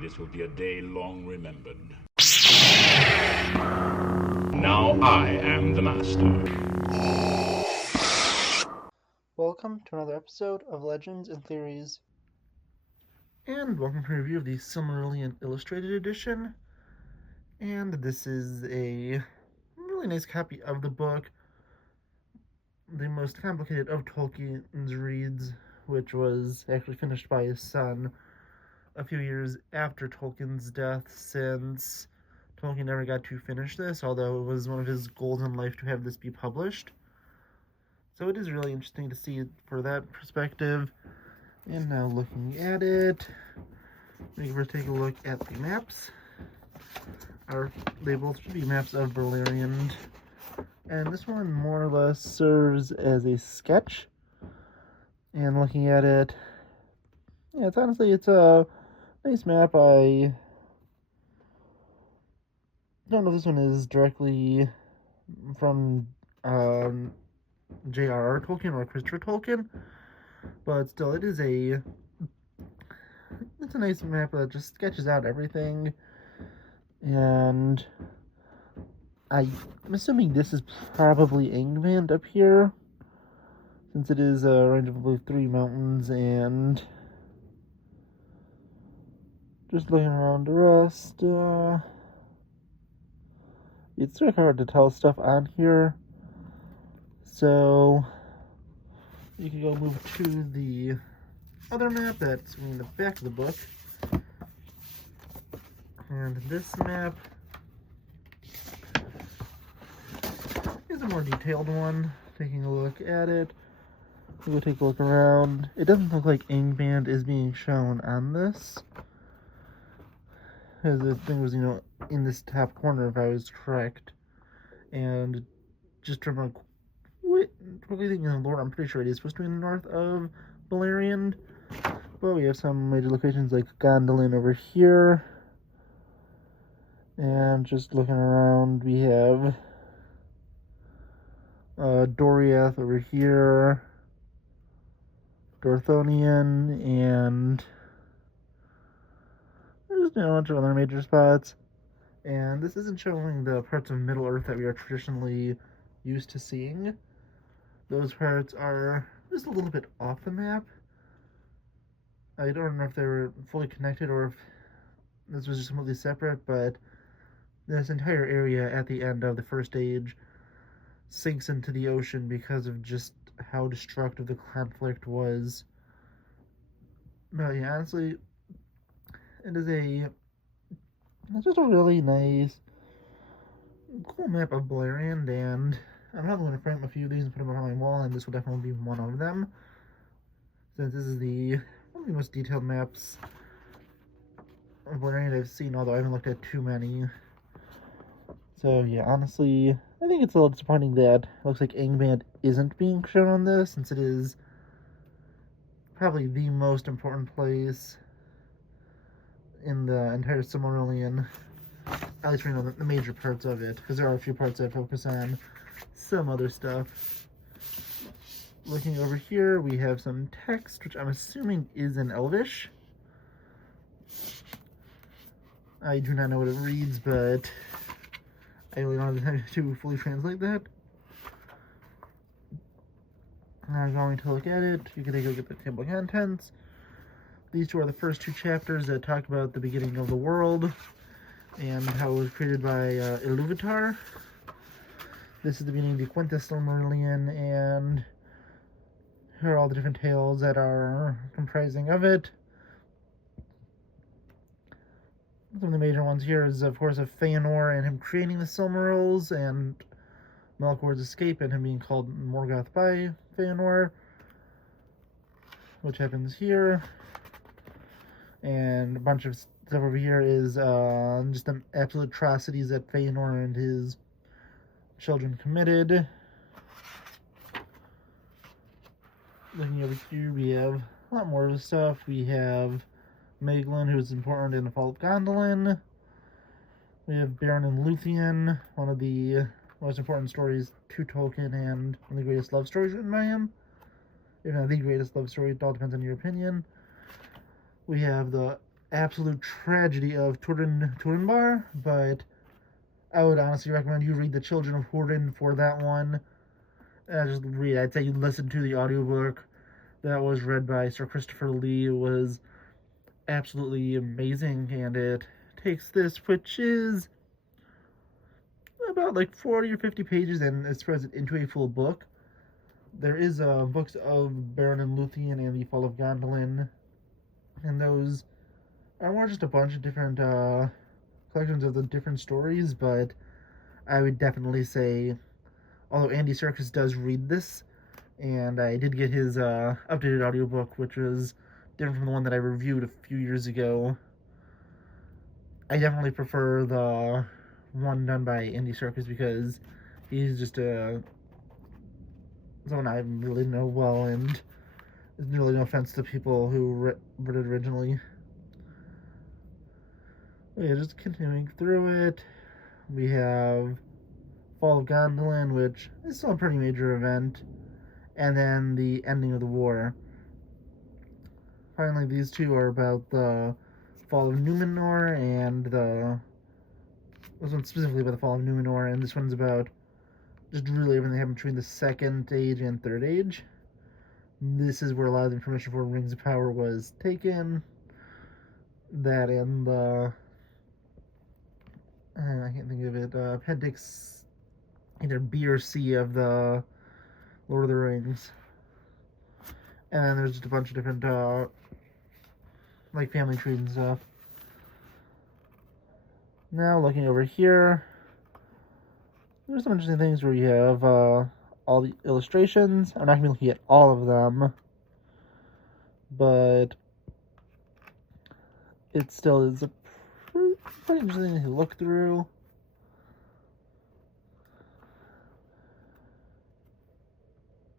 This will be a day long remembered. Now I am the master. Welcome to another episode of Legends and Theories. And welcome to a review of the Silmarillion Illustrated Edition. And this is a really nice copy of the book, the most complicated of Tolkien's reads, which was actually finished by his son a few years after Tolkien's death, since Tolkien never got to finish this, although it was one of his goals in life to have this be published. So it is really interesting to see it for that perspective. And now looking at it, we can take a look at the maps. They both should be maps of Beleriand, and this one more or less serves as a sketch. And looking at it, yeah, it's a nice map. I don't know if this one is directly from J.R.R. Tolkien or Christopher Tolkien, but still, it's a nice map that just sketches out everything. And I'm assuming this is probably England up here, since it is a range of, I believe, 3 mountains. And just looking around the rest, it's sort of hard to tell stuff on here. So you can go move to the other map that's in the back of the book. And this map is a more detailed one. Taking a look at it, we'll take a look around. It doesn't look like Angband is being shown on this, as the thing was, in this top corner, if I was correct. And just from a quickly thinking of the lore, I'm pretty sure it is supposed to be in the north of Beleriand. But we have some major locations like Gondolin over here. And just looking around, we have Doriath over here, Dorthonion, and there's a bunch of other major spots. And this isn't showing the parts of Middle-earth that we are traditionally used to seeing. Those parts are just a little bit off the map. I don't know if they were fully connected or if this was just completely separate, but this entire area at the end of the First Age sinks into the ocean because of just how destructive the conflict was. But yeah, honestly, it's just a really nice, cool map of Beleriand, and I'm probably going to frame a few of these and put them on my wall, and this will definitely be one of them, since this is one of the most detailed maps of Beleriand I've seen, although I haven't looked at too many. So yeah, honestly, I think it's a little disappointing that it looks like Angband isn't being shown on this, since it is probably the most important place in the entire Silmarillion, at least for the major parts of it, because there are a few parts that focus on some other stuff. Looking over here, we have some text, which I'm assuming is in Elvish. I do not know what it reads, but I really don't have the time to fully translate that. Now going to look at it, you can take a look at the table of contents. These two are the first 2 chapters that talk about the beginning of the world and how it was created by Iluvatar. This is the beginning of the Quintus Silmarillion, and here are all the different tales that are comprising of it. Some of the major ones here is, of course, of Feanor and him creating the Silmarils, and Melkor's escape and him being called Morgoth by Feanor, which happens here. And a bunch of stuff over here is just the absolute atrocities that Feanor and his children committed. Looking over here, we have a lot more of the stuff. We have Maeglin, who is important in the fall of Gondolin. We have Beren and Luthien, one of the most important stories to Tolkien and one of the greatest love stories written by him. If not the greatest love story, it all depends on your opinion. We have the absolute tragedy of Turinbar, but I would honestly recommend you read The Children of Húrin for that one. Just read. I'd say you listen to the audiobook that was read by Sir Christopher Lee. It was absolutely amazing, and it takes this, which is about like 40 or 50 pages, and it spreads it into a full book. There is books of Beren and Luthien and the Fall of Gondolin, and those are more just a bunch of different collections of the different stories, but I would definitely say, although Andy Serkis does read this, and I did get his updated audiobook, which was different from the one that I reviewed a few years ago, I definitely prefer the one done by Andy Serkis because he's just someone I really know well, and there's really no offense to people who read it originally. Yeah, just continuing through it, we have Fall of Gondolin, which is still a pretty major event, and then the ending of the war. Finally, these two are about the Fall of Numenor, and this one's specifically about the Fall of Numenor, and this one's about just really everything that happened between the Second Age and Third Age. This is where a lot of the information for Rings of Power was taken. That and the I can't think of it, appendix either B or C of the Lord of the Rings. And then there's just a bunch of different like family trees and stuff. Now looking over here, there's some interesting things where you have all the illustrations. I'm not going to be looking at all of them, but it still is a pretty interesting to look through.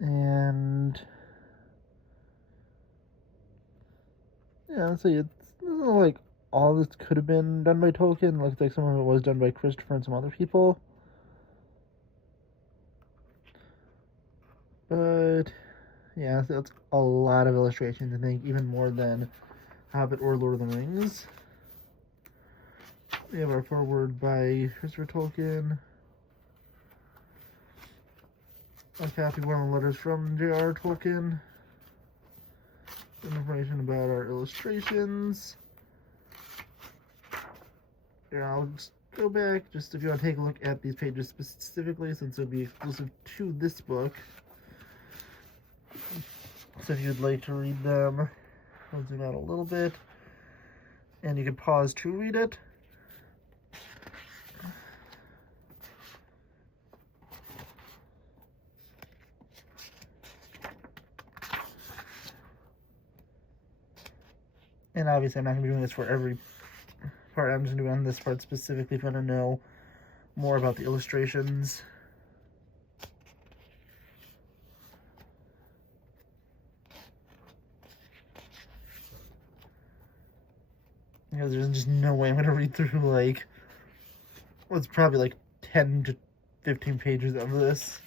And yeah, let's see, it's like all this could have been done by Tolkien. It looks like some of it was done by Christopher and some other people. But yeah, so that's a lot of illustrations, I think, even more than Hobbit or Lord of the Rings. We have our foreword by Christopher Tolkien. A copy of one of the letters from J.R. Tolkien. Some information about our illustrations. Here, I'll just go back, just if you want to take a look at these pages specifically, since it'll be exclusive to this book. So if you'd like to read them, I'll zoom out a little bit. And you can pause to read it. And obviously I'm not going to be doing this for every part. I'm just going to do on this part specifically if you want to know more about the illustrations. Because there's just no way I'm going to read through, like, well, it's probably like 10 to 15 pages of this.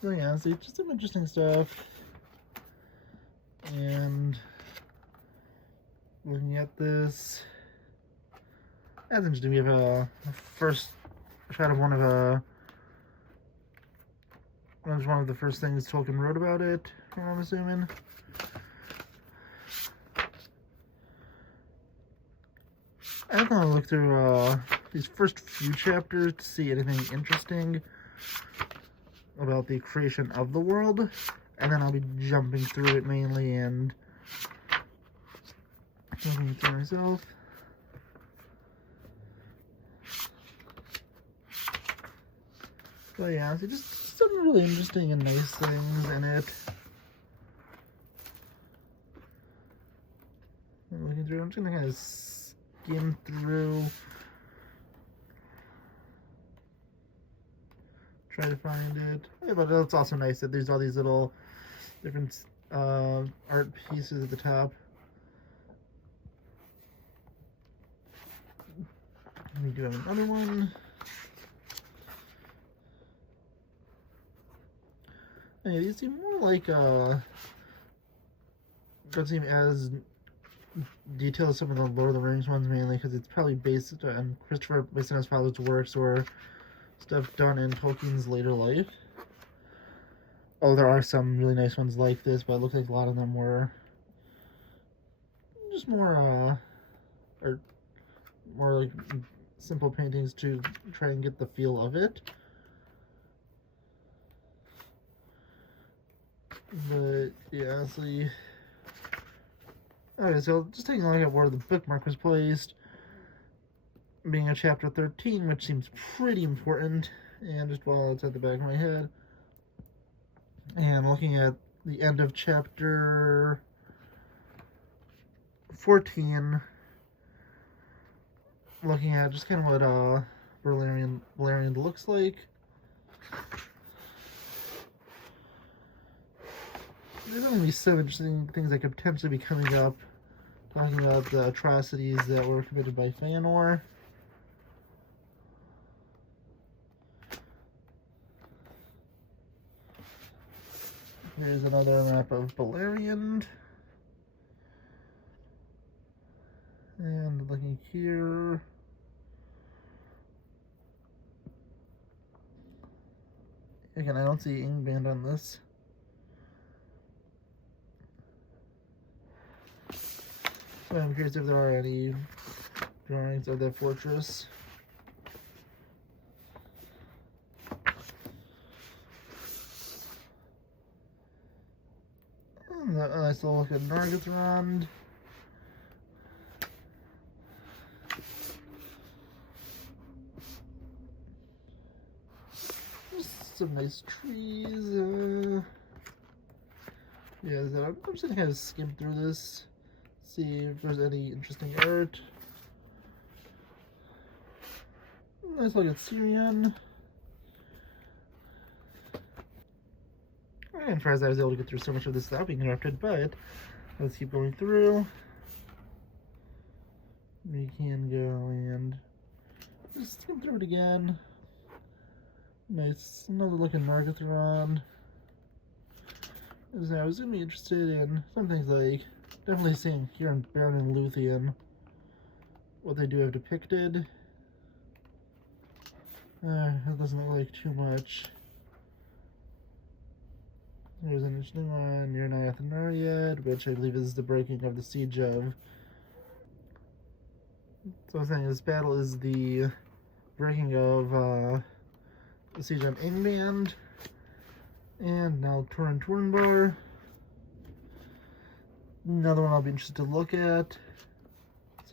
So yeah, see, just some interesting stuff. And looking at this, that's interesting. We have a first shot of one of the first things Tolkien wrote about it, I'm assuming. I'm gonna look through these first few chapters to see anything interesting about the creation of the world, and then I'll be jumping through it mainly and looking through myself. But yeah, so just some really interesting and nice things in it. I'm looking through, I'm just gonna kind of skim through, try to find it. Yeah, but it's also nice that there's all these little different art pieces at the top. We do have another one. Yeah, these seem more like don't seem as detailed as some of the Lord of the Rings ones, mainly because it's probably based on Christopher, based on his father's works or stuff done in Tolkien's later life. Oh, there are some really nice ones like this, but it looks like a lot of them were just or more like simple paintings to try and get the feel of it. But yeah, honestly. Okay, so just taking a look at where the bookmark was placed, being a chapter 13, which seems pretty important, and just while it's at the back of my head, and looking at the end of chapter 14, looking at just kind of what Valerian looks like. There's going to be some interesting things that could potentially be coming up, talking about the atrocities that were committed by Fëanor. Here's another map of Valerian. And looking here. Again, I don't see Ingband on this. So I'm curious if there are any drawings of that fortress. And a nice little look at Nargothrond. Some nice trees. Yeah, I'm just gonna kind of skim through this, see if there's any interesting art. Nice look at Sirion. I'm surprised I was able to get through so much of this without being interrupted, but let's keep going through. We can go and just skim through it again. Nice, another look at Nargothrond. I was going to be interested in some things like, definitely seeing here in Baron and Luthien, what they do have depicted. It doesn't look like too much. Here's an interesting one, Near Nyathanariad, which I believe is the breaking of the siege of. So I'm saying this battle is the breaking of the siege of Ingband. And now Turin Another one I'll be interested to look at.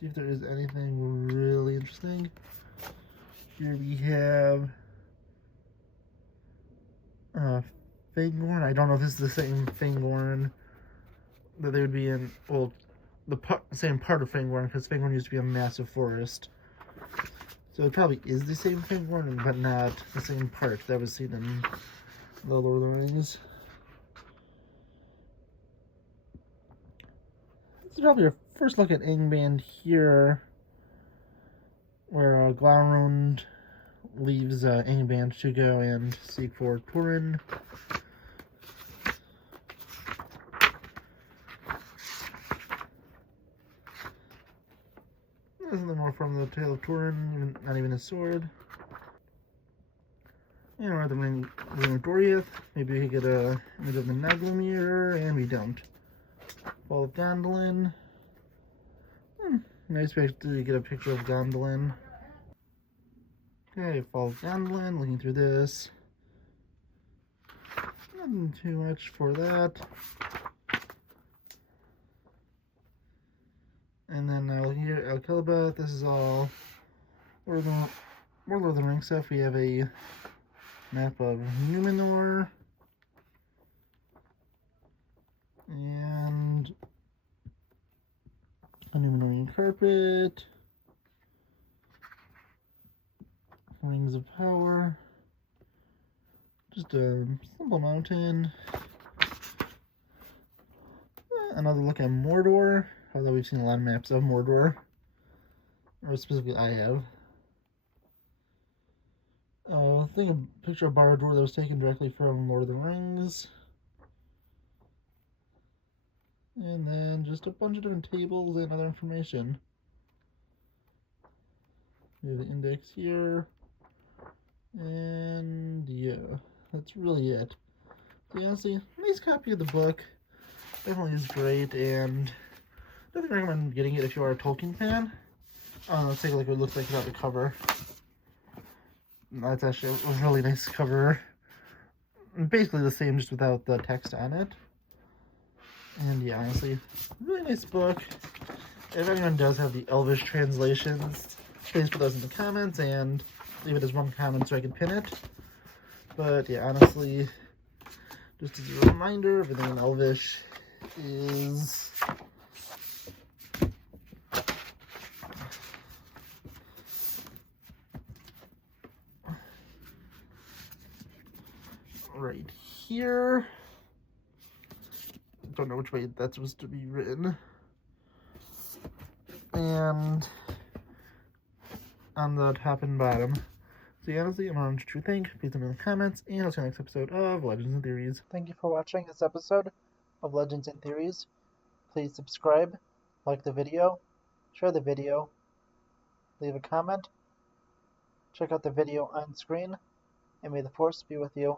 See if there is anything really interesting. Here we have Fangorn. I don't know if this is the same Fangorn that they would be in. Well, the same part of Fangorn, because Fangorn used to be a massive forest. So it probably is the same Fangorn, but not the same part that was seen in the Lord of the Rings. This is probably our first look at Ingband here, where Glaurung leaves Ingband to go and seek for Turin. There's nothing more from the Tale of Turin, not even his sword. And we're at the Ring of Doriath. Maybe we could get a image of the Naglomir, and we don't. Fall of Gondolin. Nice way to get a picture of Gondolin. Okay, Fall of Gondolin, looking through this. Nothing too much for that. And then looking here at Alkelba, this is all more Lord of the Rings stuff. We have a map of Numenor. And a Numenorian carpet. Rings of Power. Just a simple mountain. Another look at Mordor, although we've seen a lot of maps of Mordor. Or specifically I have. I think a picture of Barad-dûr that was taken directly from Lord of the Rings. And then just a bunch of different tables and other information. We have the index here. And yeah, that's really it. So yeah, honestly, nice copy of the book. Definitely is great, and definitely recommend getting it if you are a Tolkien fan. Let's take a look at what it looks like without the cover. That's actually a really nice cover. Basically the same, just without the text on it. And yeah, honestly, really nice book. If anyone does have the Elvish translations, please put those in the comments and leave it as one comment so I can pin it. But yeah, honestly, just as a reminder, everything in Elvish is right here. Don't know which way that's supposed to be written. And on the top and bottom. So yeah, honestly, I'm on True Think. Please let me know in the comments, and I'll see you next episode of Legends and Theories. Thank you for watching this episode of Legends and Theories. Please subscribe, like the video, share the video, leave a comment, check out the video on screen, and may the Force be with you.